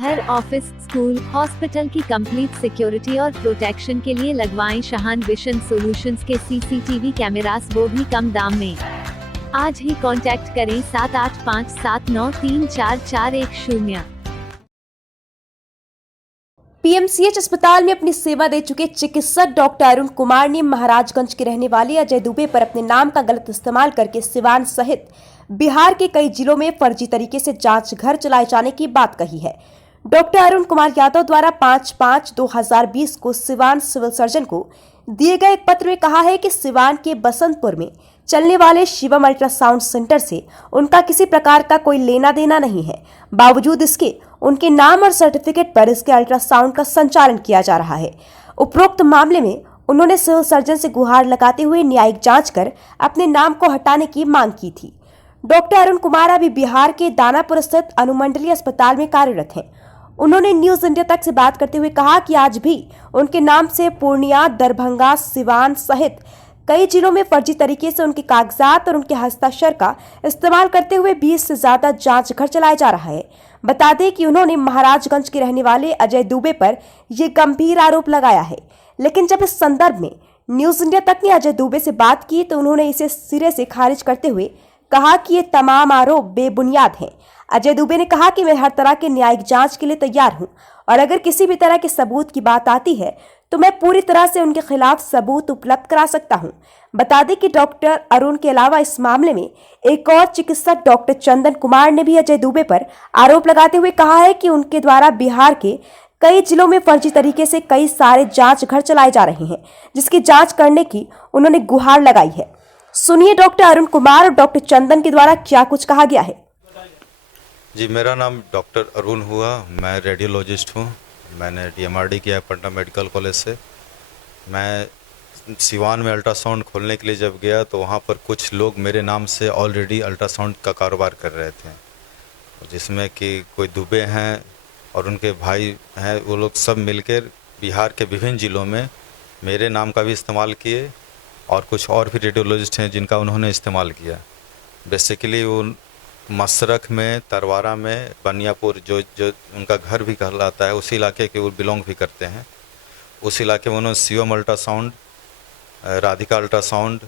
हर office, school, hospital की complete security और protection के लिए लगवाएं शाहान विशन सॉल्यूशंस के सीसीटीवी कैमरास, वो भी कम दाम में। आज ही कांटेक्ट करें 7857934410। पीएमसीएच अस्पताल में अपनी सेवा दे चुके चिकित्सक डॉक्टर अरुण कुमार ने महाराजगंज के रहने वाले अजय दुबे पर अपने नाम का गलत इस्तेमाल करके सिवान सहित बिहार के कई जिलों में फर्जी तरीके से जांच घर चलाए जाने की बात कही है। डॉक्टर अरुण कुमार यादव द्वारा 5/5/2020 को सिवान सिविल सर्जन को दिए गए एक पत्र में कहा है कि सिवान के बसंतपुर में चलने वाले शिवम अल्ट्रासाउंड सेंटर से उनका किसी प्रकार का कोई लेना देना नहीं है। बावजूद इसके उनके नाम और सर्टिफिकेट पर इसके अल्ट्रासाउंड का संचालन किया जा रहा है। उपरोक्त मामले में उन्होंने सिविल सर्जन से गुहार लगाते हुए न्यायिक जांच कर अपने नाम को हटाने की मांग की थी। डॉक्टर अरुण कुमार अभी बिहार के दानापुर स्थित अनुमंडलीय अस्पताल में कार्यरत हैं। उन्होंने न्यूज इंडिया तक से बात करते हुए कहा कि आज भी उनके नाम से पूर्णिया, दरभंगा, सिवान सहित कई जिलों में फर्जी तरीके से उनके कागजात और उनके हस्ताक्षर का इस्तेमाल करते हुए 20 से ज्यादा जांच घर चलाया जा रहा है। बता दें कि उन्होंने महाराजगंज के रहने वाले अजय दुबे पर यह गंभीर आरोप लगाया है, लेकिन जब इस संदर्भ में न्यूज इंडिया तक ने अजय दुबे से बात की तो उन्होंने इसे सिरे से खारिज करते हुए कहा कि ये तमाम आरोप बेबुनियाद हैं। अजय दुबे ने कहा कि मैं हर तरह के न्यायिक जांच के लिए तैयार हूं और अगर किसी भी तरह के सबूत की बात आती है तो मैं पूरी तरह से उनके खिलाफ सबूत उपलब्ध करा सकता हूं। बता दें कि डॉक्टर अरुण के अलावा इस मामले में एक और चिकित्सक डॉक्टर चंदन कुमार ने भी अजय दुबे पर आरोप लगाते हुए कहा है कि उनके द्वारा बिहार के कई जिलों में फर्जी तरीके से कई सारे जांच घर चलाए जा रहे हैं, जिसकी जांच करने की उन्होंने गुहार लगाई है। सुनिए डॉक्टर अरुण कुमार और डॉक्टर चंदन के द्वारा क्या कुछ कहा गया है। जी, मेरा नाम डॉक्टर अरुण हुआ, मैं रेडियोलॉजिस्ट हूँ। मैंने डीएमआरडी किया है पटना मेडिकल कॉलेज से। मैं सिवान में अल्ट्रासाउंड खोलने के लिए जब गया तो वहाँ पर कुछ लोग मेरे नाम से ऑलरेडी अल्ट्रासाउंड का कारोबार कर रहे थे, जिसमें कि कोई दुबे हैं और उनके भाई हैं। वो लोग सब मिलकर बिहार के विभिन्न ज़िलों में मेरे नाम का भी इस्तेमाल किए और कुछ और भी रेडियोलॉजिस्ट हैं जिनका उन्होंने इस्तेमाल किया। बेसिकली वो मसरख में, तरवारा में, बनियापुर जो उनका घर भी कहलाता है, उसी इलाके के वो बिलोंग भी करते हैं। उस इलाके में उन्होंने Shivam ultrasound, Radhika ultrasound,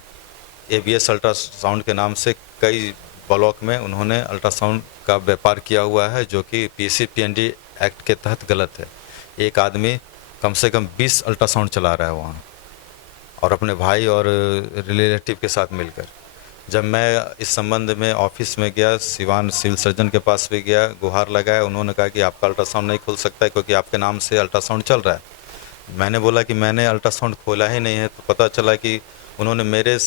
ABS ultrasound के नाम से कई ब्लॉक में उन्होंने अल्ट्रासाउंड का व्यापार किया हुआ है, जो कि पीसी-पीएनडी एक्ट के तहत गलत है। एक आदमी कम से कम 20 अल्ट्रासाउंड चला रहा है वहाँ, और अपने भाई और रिलेटिव के साथ मिलकर। जब मैं इस संबंध में ऑफिस में गया, सिवान सिविल सर्जन के पास भी गया, गुहार लगाया, उन्होंने कहा कि आपका अल्ट्रासाउंड नहीं खुल सकता है क्योंकि आपके नाम से अल्ट्रासाउंड चल रहा है। मैंने बोला कि मैंने अल्ट्रासाउंड खोला ही नहीं है, तो पता चला कि उन्होंने मेरे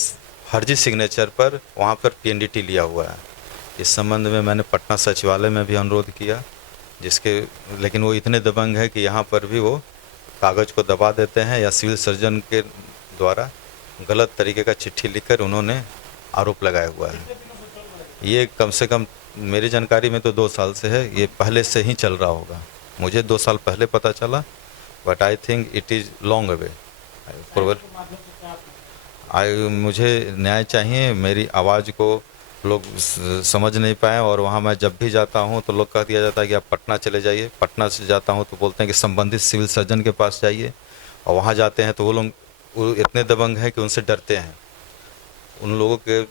फर्जी सिग्नेचर पर वहाँ पर पीएनडीटी लिया हुआ है। इस संबंध में मैंने पटना सचिवालय में भी अनुरोध किया, लेकिन वो इतने दबंग है कि यहाँ पर भी वो कागज़ को दबा देते हैं या सिविल सर्जन के द्वारा गलत तरीके का चिट्ठी लिखकर उन्होंने आरोप लगाया हुआ है। ये कम से कम मेरी जानकारी में तो 2 साल से है, ये पहले से ही चल रहा होगा। मुझे 2 साल पहले पता चला, but I think it is long away. मुझे न्याय चाहिए। मेरी आवाज़ को लोग समझ नहीं पाए, और वहाँ मैं जब भी जाता हूँ तो लोग कह दिया जाता है कि आप पटना चले जाइए। पटना से जाता हूँ तो बोलते हैं कि संबंधित सिविल सर्जन के पास जाइए, और वहाँ जाते हैं तो वो लोग इतने दबंग हैं कि उनसे डरते हैं। उन लोगों के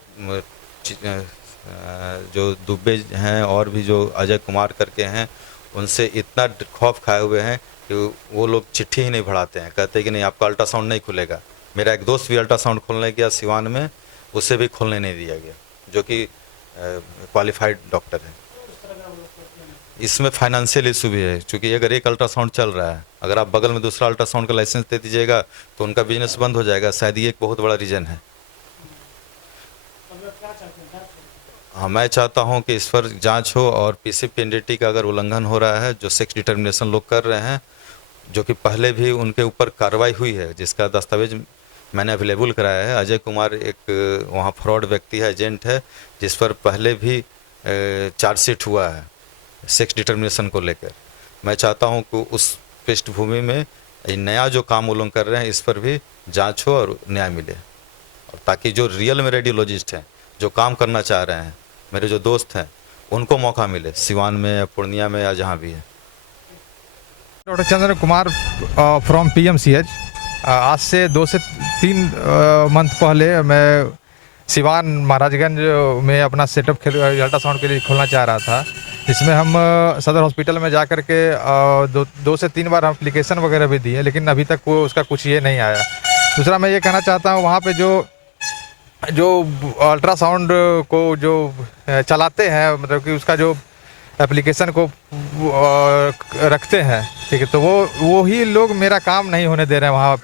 जो दुबे हैं और भी जो अजय कुमार करके हैं, उनसे इतना खौफ खाए हुए हैं कि वो लोग चिट्ठी ही नहीं बढ़ाते हैं, कहते हैं कि नहीं आपका अल्ट्रासाउंड नहीं खुलेगा। मेरा एक दोस्त भी अल्ट्रासाउंड खोलने गया सिवान में, उसे भी खोलने नहीं दिया गया, जो कि क्वालिफाइड डॉक्टर है। इसमें फाइनेंशियल इशू भी है, क्योंकि अगर एक अल्ट्रासाउंड चल रहा है, अगर आप बगल में दूसरा अल्ट्रासाउंड का लाइसेंस दे दीजिएगा तो उनका बिजनेस बंद हो जाएगा। शायद ये एक बहुत बड़ा रीज़न है। हाँ, मैं चाहता हूँ कि इस पर जांच हो, और पीसी-पीएनडीटी का अगर उल्लंघन हो रहा है, जो सेक्स डिटर्मिनेशन लोग कर रहे हैं, जो कि पहले भी उनके ऊपर कार्रवाई हुई है, जिसका दस्तावेज मैंने अवेलेबल कराया है। अजय कुमार एक वहाँ फ्रॉड व्यक्ति है, एजेंट है, जिस पर पहले भी चार्जशीट हुआ है सेक्स डिटर्मिनेशन को लेकर। मैं चाहता हूँ कि उस पृष्ठभूमि में नया जो काम वो लोग कर रहे हैं, इस पर भी जांच हो और न्याय मिले, और ताकि जो रियल में रेडियोलॉजिस्ट हैं, जो काम करना चाह रहे हैं, मेरे जो दोस्त हैं, उनको मौका मिले, सिवान में या पूर्णिया में या जहाँ भी है। Doctor Chandra Kumar from PMCH। आज से 2 से 3 मंथ पहले मैं सिवान महाराजगंज में अपना सेटअप अल्ट्रासाउंड के लिए खोलना चाह रहा था, जिसमें हम सदर हॉस्पिटल में जा कर के 2 से 3 बार एप्लीकेशन वगैरह भी दिए, लेकिन अभी तक वो उसका कुछ ये नहीं आया। दूसरा मैं ये कहना चाहता हूँ, वहाँ पे जो अल्ट्रासाउंड को जो चलाते हैं, मतलब कि उसका जो एप्लीकेशन को रखते हैं, ठीक है, तो वो ही लोग मेरा काम नहीं होने दे रहे हैं वहाँ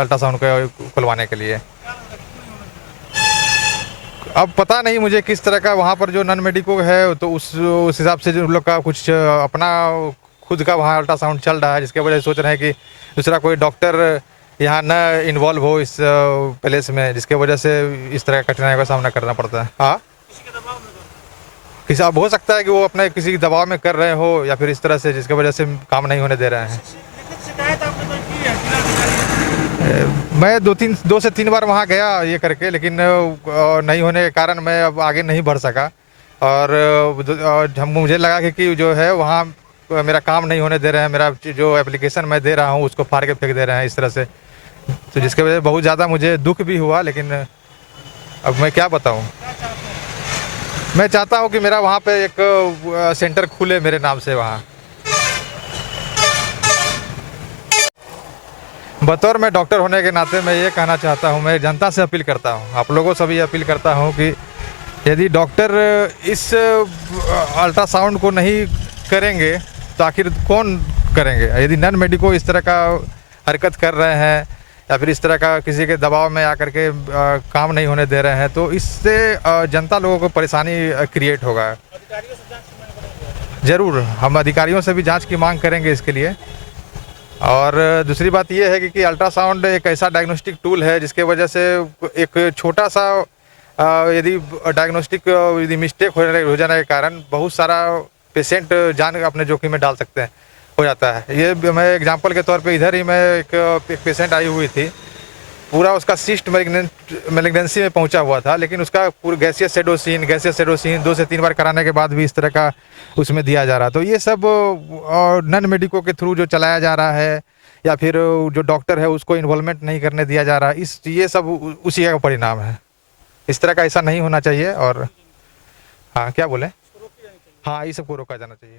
अल्ट्रासाउंड को खुलवाने के लिए। अब पता नहीं मुझे किस तरह का वहाँ पर जो नॉन मेडिको है, तो उस हिसाब से जो लोग का कुछ अपना खुद का वहाँ अल्ट्रासाउंड चल रहा है, जिसके वजह से सोच रहे हैं कि दूसरा कोई डॉक्टर यहाँ न इन्वॉल्व हो इस प्लेस में, जिसके वजह से इस तरह का कठिनाइयों का सामना करना पड़ता है। हाँ, किसी अब हो सकता है कि वो अपने किसी दबाव में कर रहे हो या फिर इस तरह से, जिसकी वजह से काम नहीं होने दे रहे हैं। मैं 2 से 3 बार वहाँ गया ये करके, लेकिन नहीं होने के कारण मैं अब आगे नहीं बढ़ सका। और मुझे लगा कि जो है वहाँ मेरा काम नहीं होने दे रहे हैं, मेरा जो एप्लीकेशन मैं दे रहा हूँ उसको फाड़ के फेंक दे रहे हैं इस तरह से, तो जिसके वजह से बहुत ज़्यादा मुझे दुख भी हुआ। लेकिन अब मैं क्या बताऊँ, मैं चाहता हूँ कि मेरा वहाँ पे एक सेंटर खुले मेरे नाम से वहाँ। बतौर मैं डॉक्टर होने के नाते मैं ये कहना चाहता हूँ, मैं जनता से अपील करता हूँ, आप लोगों से भी अपील करता हूँ कि यदि डॉक्टर इस अल्ट्रासाउंड को नहीं करेंगे तो आखिर कौन करेंगे। यदि नॉन मेडिको इस तरह का हरकत कर रहे हैं या फिर इस तरह का किसी के दबाव में आकर के काम नहीं होने दे रहे हैं, तो इससे जनता लोगों को परेशानी क्रिएट होगा। ज़रूर हम अधिकारियों से भी जांच की मांग करेंगे इसके लिए। और दूसरी बात यह है कि अल्ट्रासाउंड एक ऐसा डायग्नोस्टिक टूल है जिसके वजह से एक छोटा सा यदि डायग्नोस्टिक यदि मिस्टेक हो जाने के कारण बहुत सारा पेशेंट जान अपने जोखिम में डाल सकते हैं, हो जाता है। ये मैं एग्जांपल के तौर पे इधर ही मैं एक पेशेंट आई हुई थी, पूरा उसका सिस्ट मैलिग्नेंसी में पहुंचा हुआ था, लेकिन उसका पूरा गैसियस सेडोसिन 2 से 3 बार कराने के बाद भी इस तरह का उसमें दिया जा रहा। तो ये सब नॉन मेडिको के थ्रू जो चलाया जा रहा है या फिर जो डॉक्टर है उसको इन्वॉल्वमेंट नहीं करने दिया जा रहा, ये सब उसी का परिणाम है। इस तरह का ऐसा नहीं होना चाहिए। और हाँ, क्या बोले, हाँ, ये सबको रोका जाना चाहिए।